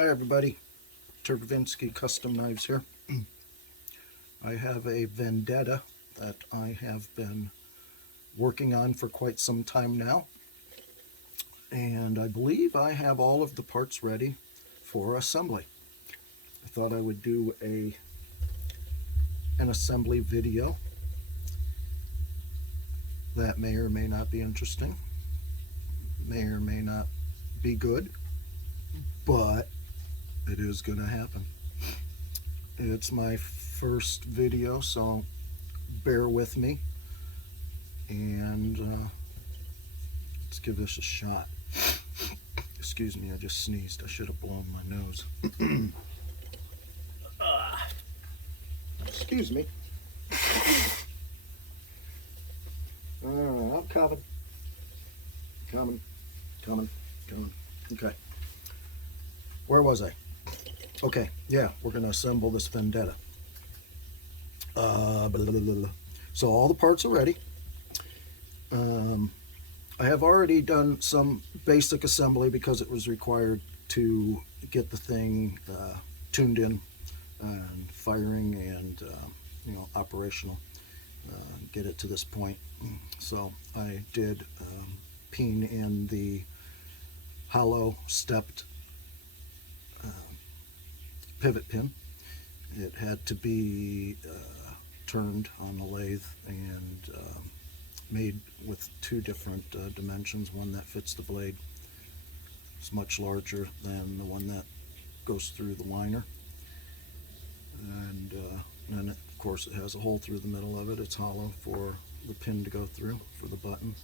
Hi everybody, Turbovinsky Custom Knives here. I have a Vendetta that I have been working on for quite some time now, and I believe I have all of the parts ready for assembly. I thought I would do an assembly video that may or may not be interesting, may or may not be good, but it is going to happen. It's my first video, so bear with me, and let's give this a shot. Excuse me, I just sneezed. I should have blown my nose. Excuse me. I'm coming. Coming. Okay. Where was I? Okay, yeah, we're going to assemble this Vendetta. Blah, blah, blah, blah. So all the parts are ready. I have already done some basic assembly because it was required to get the thing tuned in and firing and operational, get it to this point. So I did peen in the hollow stepped pivot pin. It had to be turned on the lathe and made with two different dimensions. One that fits the blade is much larger than the one that goes through the liner, and then of course it has a hole through the middle of it. It's hollow for the pin to go through for the button.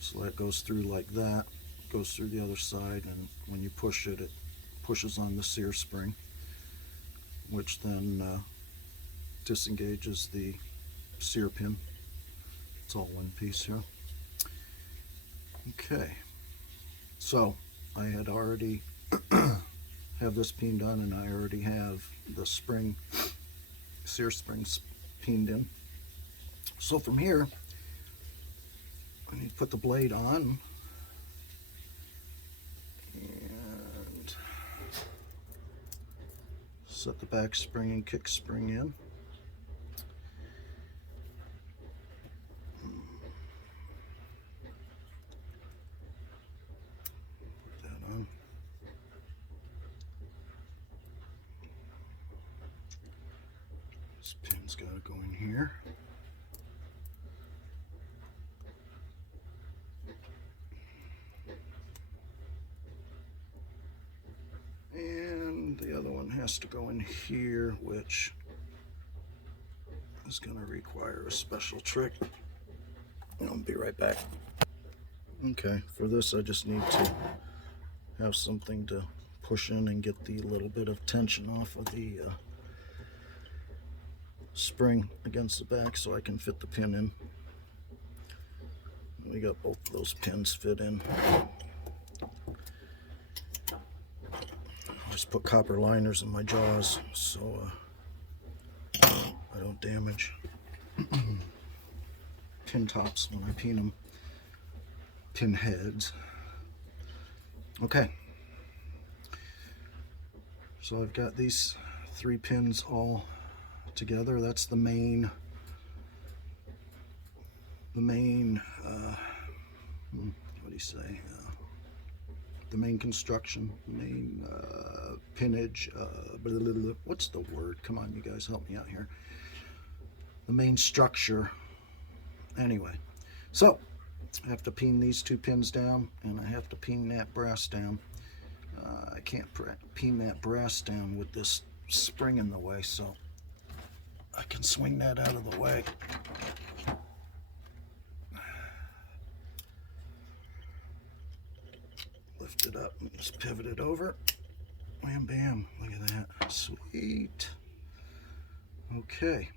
So that goes through like that, goes through the other side, and when you push it, it pushes on the sear spring, which then disengages the sear pin. It's all one piece here. Okay, so I had already have this peened on, and I already have the spring, sear springs peened in. So from here, I need to put the blade on and set the back spring and kick spring in. Put that on. This pin's got to go in here. And the other one has to go in here, which is going to require a special trick. I'll be right back. Okay, for this I just need to have something to push in and get the little bit of tension off of the spring against the back so I can fit the pin in. We got both of those pins fit in. I just put copper liners in my jaws so I don't damage pin tops when I peen them. Pin heads. Okay. So I've got these three pins all together. That's the main what do you say? The main construction, main pinnage, what's the word? Come on, you guys, help me out here. The main structure. Anyway, so I have to peen these two pins down, and I have to peen that brass down. I can't peen that brass down with this spring in the way, so I can swing that out of the way. Lift it up and just pivot it over. Wham bam, look at that, sweet. Okay,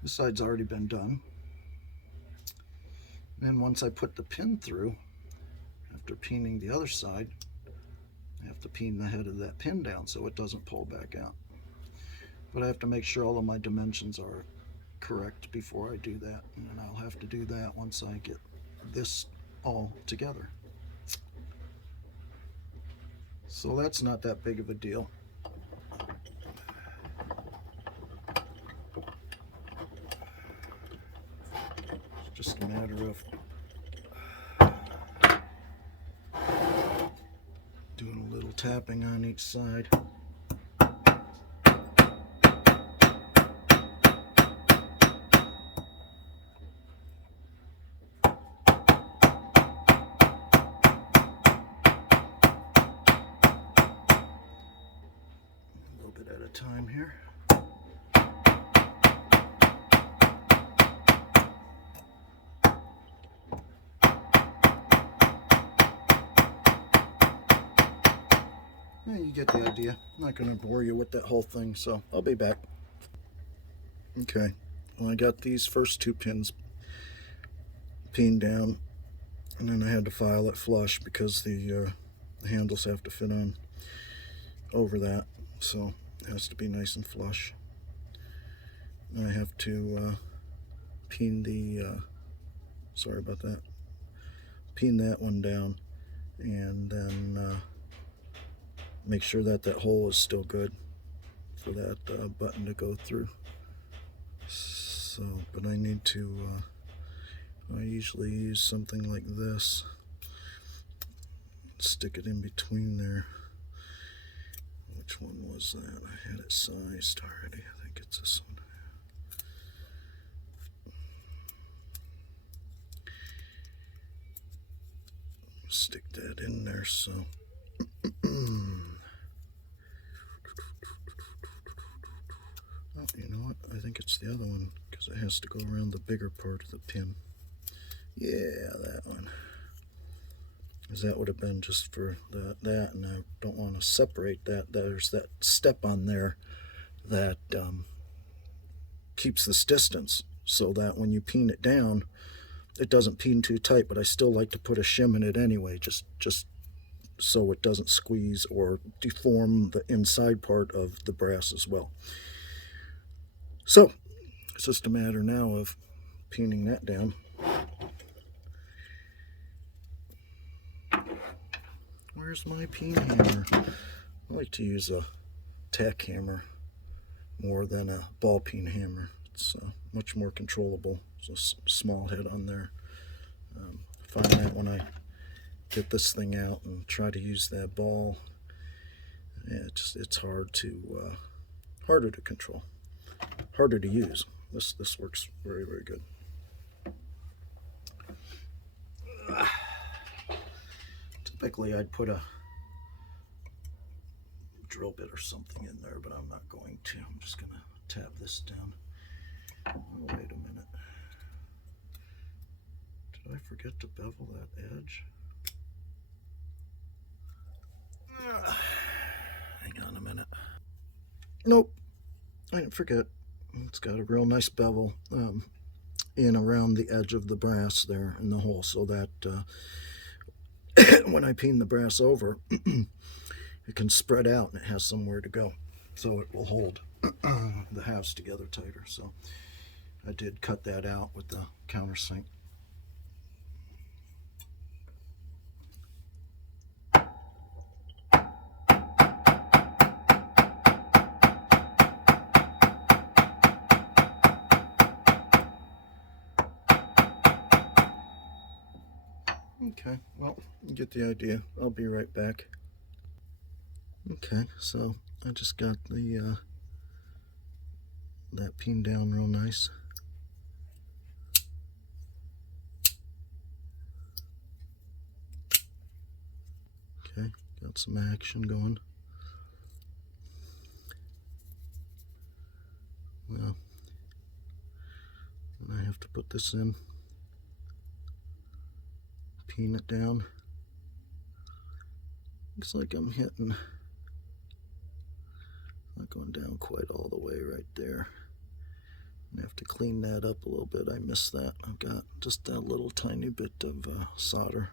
this side's already been done. And then once I put the pin through, after peening the other side, I have to peen the head of that pin down so it doesn't pull back out. But I have to make sure all of my dimensions are correct before I do that, and I'll have to do that once I get this all together. So that's not that big of a deal. It's just a matter of doing a little tapping on each side. A little bit at a time here. Yeah, you get the idea. I'm not going to bore you with that whole thing, so I'll be back. Okay, well, I got these first two pins pinned down, and then I had to file it flush because the handles have to fit on over that, so it has to be nice and flush. And I have to pin the, sorry about that, pin that one down, and then make sure that that hole is still good for that button to go through. So, but I need to, I usually use something like this, stick it in between there. Which one was that? I had it sized already. I think it's this one. Stick that in there, so oh, you know what? I think it's the other one because it has to go around the bigger part of the pin. Yeah, that one. Because that would have been just for that, and I don't want to separate that. There's that step on there that keeps this distance, so that when you pin it down, it doesn't pin too tight, but I still like to put a shim in it anyway, just so it doesn't squeeze or deform the inside part of the brass as well. So it's just a matter now of pinning that down. Where's my pin hammer? I like to use a tack hammer more than a ball peen hammer. It's much more controllable. It's a small head on there. I find that when I get this thing out and try to use that ball, yeah, it's hard to harder to control, harder to use. This works very, very good. Typically I'd put a drill bit or something in there, but I'm not going to. I'm just going to tap this down. Oh, wait a minute. Did I forget to bevel that edge? Hang on a minute. Nope, I didn't forget. It's got a real nice bevel in around the edge of the brass there in the hole, so that when I pin the brass over, it can spread out and it has somewhere to go, so it will hold the halves together tighter. So I did cut that out with the countersink. Okay, well, you get the idea. I'll be right back. Okay, so I just got the that pin down real nice. Okay, got some action going. Well, and I have to put this in, pin it down. Looks like I'm hitting, not going down quite all the way right there. I have to clean that up a little bit. I missed that. I've got just that little tiny bit of solder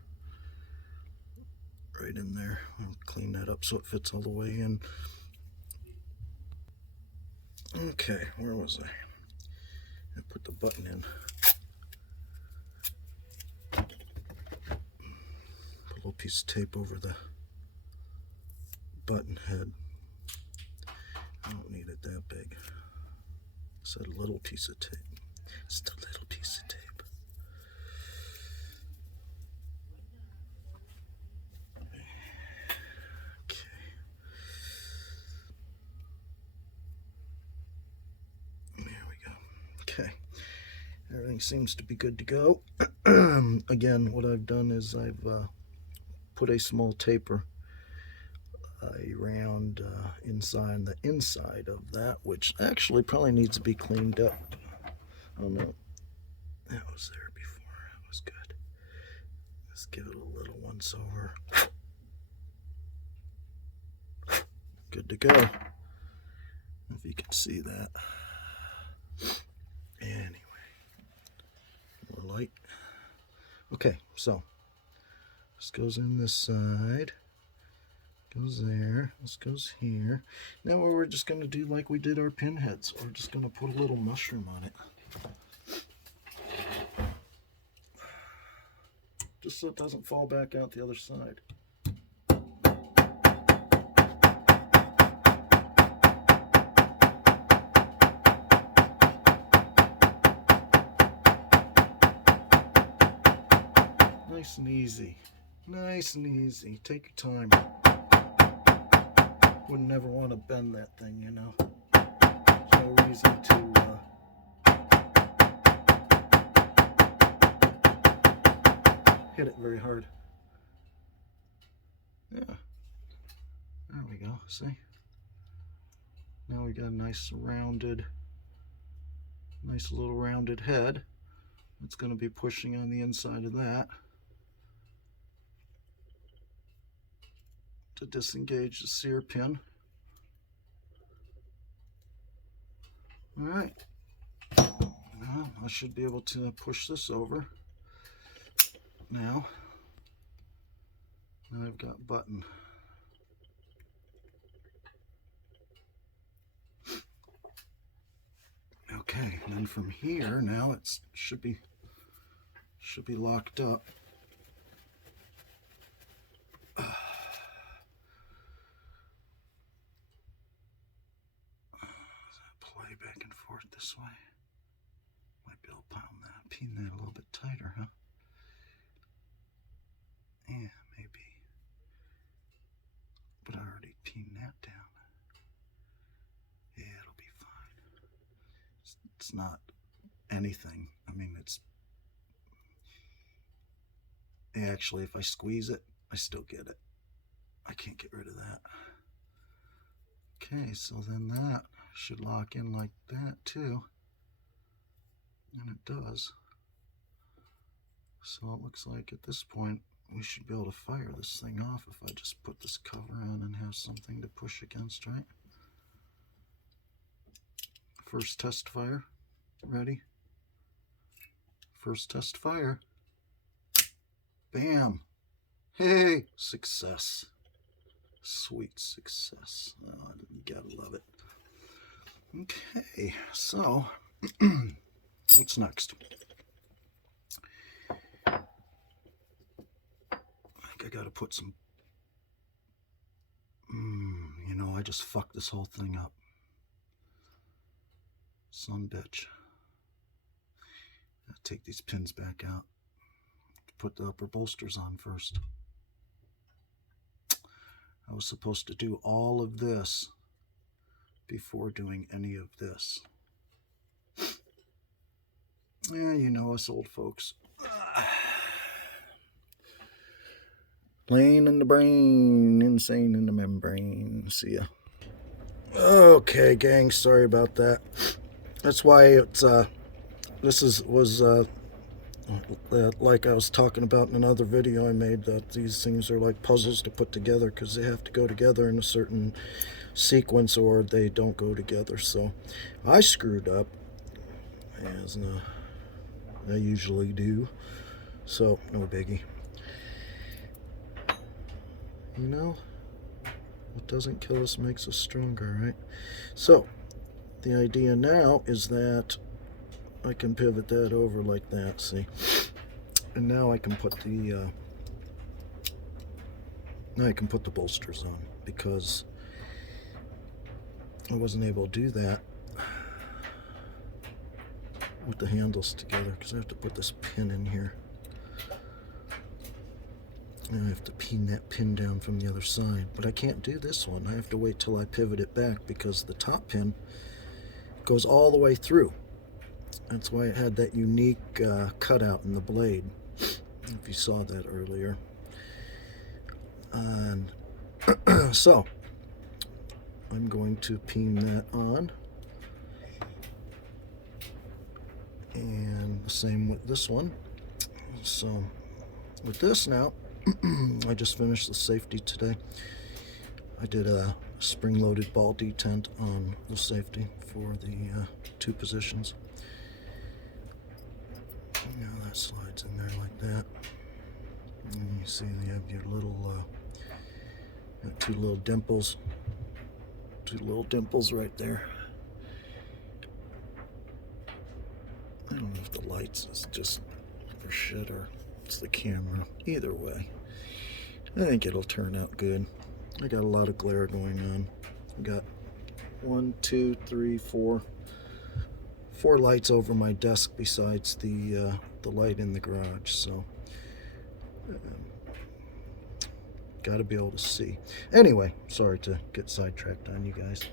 right in there. I'll clean that up so it fits all the way in. Okay, where was I? I put the button in. Put a little piece of tape over the button head. I don't need it that big. It's a little piece of tape. Just a little piece of tape. Okay. There we go. Okay. Everything seems to be good to go. Again, what I've done is I've put a small taper around inside the inside of that, which actually probably needs to be cleaned up. Oh no, that was there before. That was good. Let's give it a little once over. Good to go. If you can see that. Anyway, more light. Okay, so this goes in this side. Goes there. This goes here. Now we're just going to do like we did our pinheads. We're just going to put a little mushroom on it. Just so it doesn't fall back out the other side. Nice and easy. Nice and easy. Take your time. Wouldn't ever want to bend that thing, you know. There's no reason to hit it very hard. Yeah. There we go. See? Now we got a nice little rounded head. It's going to be pushing on the inside of that to disengage the sear pin. All right. Now I should be able to push this over. Now I've got button. Okay, and then from here now it should be locked up. Play back and forth this way. Might be able to pin that a little bit tighter, huh? Yeah, maybe. But I already pinned that down. Yeah, it'll be fine. It's not anything. I mean, actually, if I squeeze it, I still get it. I can't get rid of that. Okay, so then that should lock in like that too. And it does. So it looks like at this point we should be able to fire this thing off if I just put this cover on and have something to push against, right? First test fire. Ready? First test fire. Bam! Hey! Success. Sweet success. Oh, you gotta love it. Okay, so what's next? I think I gotta put some... you know, I just fucked this whole thing up. Son bitch. I'll take these pins back out. Put the upper bolsters on first. I was supposed to do all of this before doing any of this. Yeah, you know us old folks. Plain in the brain, insane in the membrane. See ya. Okay, gang, sorry about that. That's why it's like I was talking about in another video I made, that these things are like puzzles to put together because they have to go together in a certain sequence or they don't go together. So I screwed up, as I usually do, so no biggie. You know, what doesn't kill us makes us stronger, right? So the idea now is that I can pivot that over like that, see? And now I can put the Now I can put the bolsters on, because I wasn't able to do that with the handles together, because I have to put this pin in here. And I have to pin that pin down from the other side. But I can't do this one. I have to wait till I pivot it back, because the top pin goes all the way through. That's why it had that unique cutout in the blade, if you saw that earlier. And so I'm going to pin that on, and the same with this one. So with this now, I just finished the safety today. I did a spring-loaded ball detent on the safety for the 2 positions. Now that slides in there like that. And you see you have your little, 2 little dimples. 2 little dimples right there. I don't know if the lights is just for shit or it's the camera. Either way, I think it'll turn out good. I got a lot of glare going on. I got 1, 2, 3, 4 lights over my desk besides the light in the garage. So got to be able to see. Anyway, sorry to get sidetracked on you guys.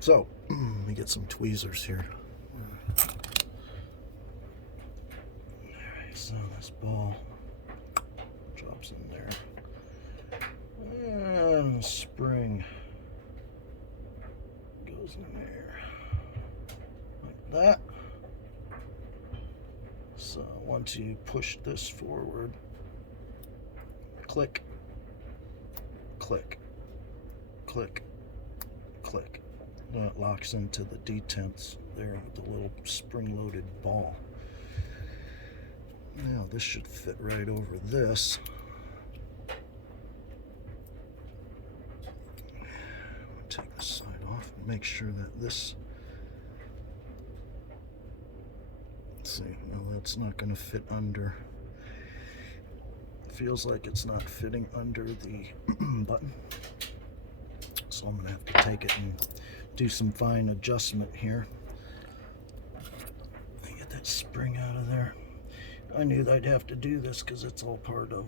So let me get some tweezers here. Alright, so this ball drops in there. And the spring goes in there. Like that. So once you push this forward, click, click, click, click. That locks into the detents there with the little spring-loaded ball. Now this should fit right over this. Take the side off and make sure that this, let's see, no, that's not going to fit under. Feels like it's not fitting under the button, so I'm going to have to take it and do some fine adjustment here. Get that spring out of there. I knew that I'd have to do this because it's all part of,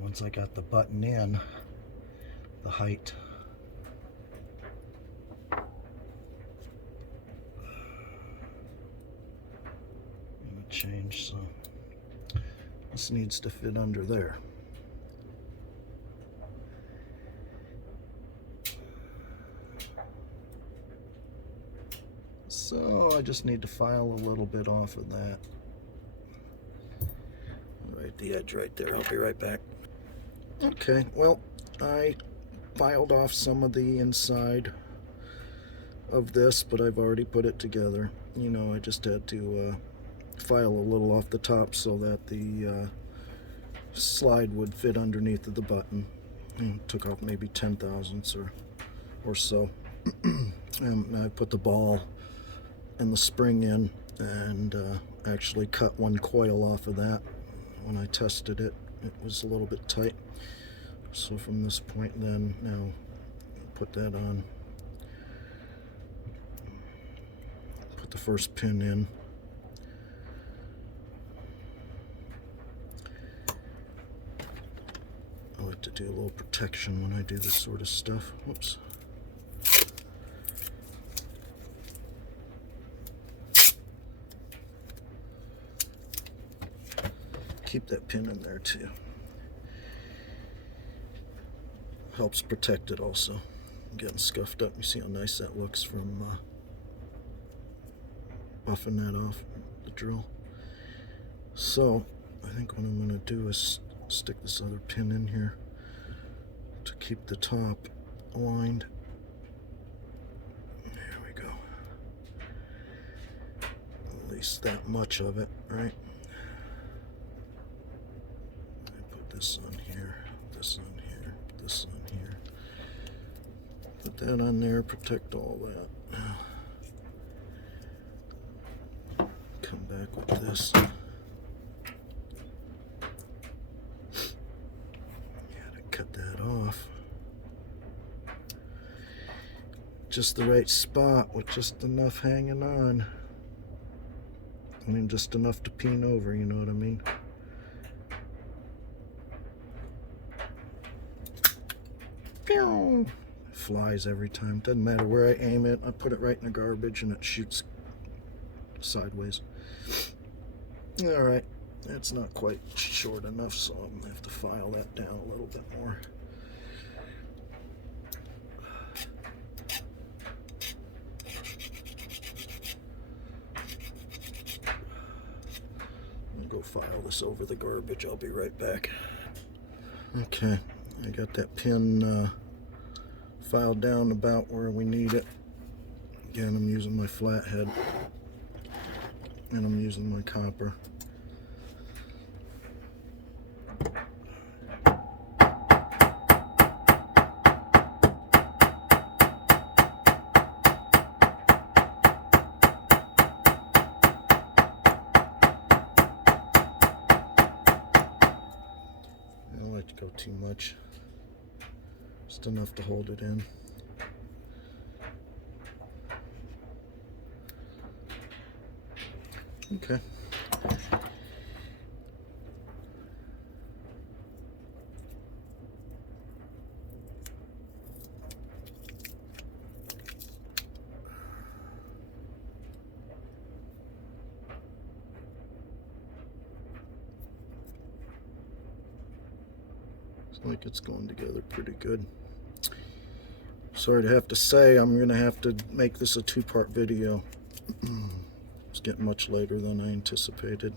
once I got the button in, the height. I'm going to change, so this needs to fit under there. So I just need to file a little bit off of that. Right, the edge right there. I'll be right back. Okay, well, I filed off some of the inside of this, but I've already put it together. I just had to file a little off the top so that the slide would fit underneath of the button. And took off maybe 10 thousandths or so. And I put the ball and the spring in, and actually cut 1 coil off of that. When I tested it, it was a little bit tight. So from this point then, now put that on. Put the first pin in. I like to do a little protection when I do this sort of stuff. Whoops. Keep that pin in there too. Helps protect it also. Getting scuffed up. You see how nice that looks from buffing that off the drill. So I think what I'm going to do is stick this other pin in here to keep the top aligned. There we go. At least that much of it, right? This on here, this on here, this on here. Put that on there, protect all that. Come back with this. just the right spot with just enough hanging on. I mean, just enough to peen over, you know what I mean? Pew! Flies every time. Doesn't matter where I aim it. I put it right in the garbage and it shoots sideways. Alright, that's not quite short enough, so I'm going to have to file that down a little bit more. Go file this over the garbage. I'll be right back. Okay, I got that pin filed down about where we need it. Again, I'm using my flathead and I'm using my copper. Go too much, just enough to hold it in. Okay. Like it's going together pretty good. Sorry to have to say, I'm gonna have to make this a two-part video. It's getting much later than I anticipated.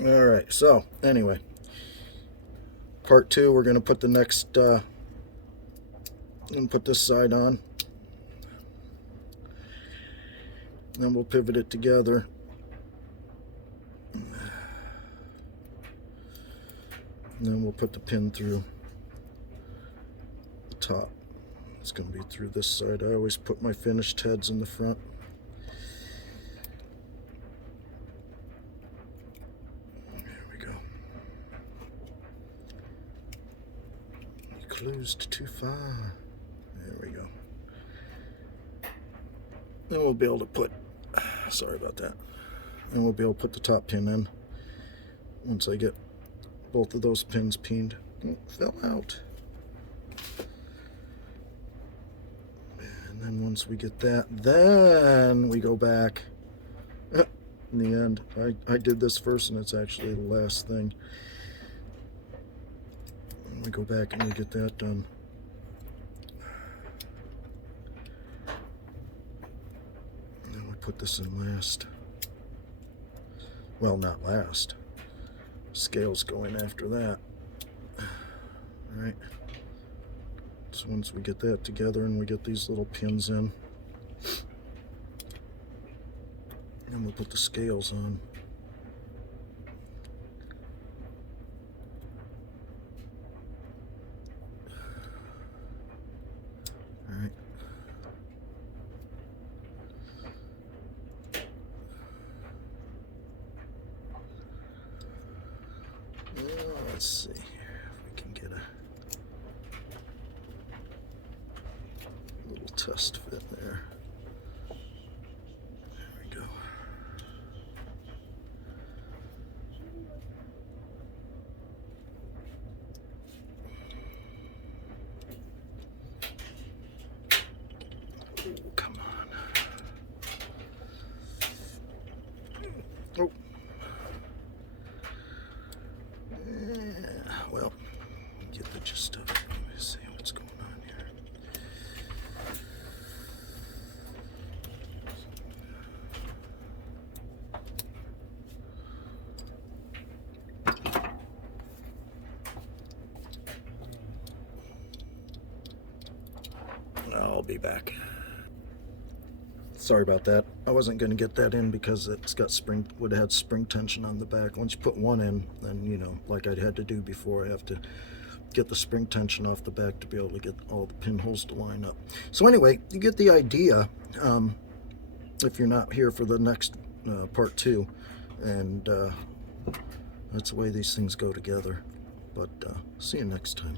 Alright, so anyway, part two, we're gonna put the next and put this side on. Then we'll pivot it together. And then we'll put the pin through the top. It's going to be through this side. I always put my finished heads in the front. There we go. You closed too far. There we go. Then we'll be able to put, sorry about that, and we'll be able to put the top pin in once I get both of those pins peened. Oh, it fell out. And then once we get that, then we go back. In the end, I did this first and it's actually the last thing. And we go back and we get that done. Put this in last. Well, not last. Scales going after that. Alright. So once we get that together and we get these little pins in, and we'll put the scales on. Alright. Let's see here if we can get a little test fit there. There we go. Oh, come on. Oh. Well, get the gist of it. Let me see what's going on here. I'll be back. Sorry about that. I wasn't going to get that in because it's got would have had spring tension on the back. Once you put one in, then, you know, like I'd had to do before, I have to get the spring tension off the back to be able to get all the pinholes to line up. So anyway, you get the idea if you're not here for the next part two. And That's the way these things go together. But see you next time.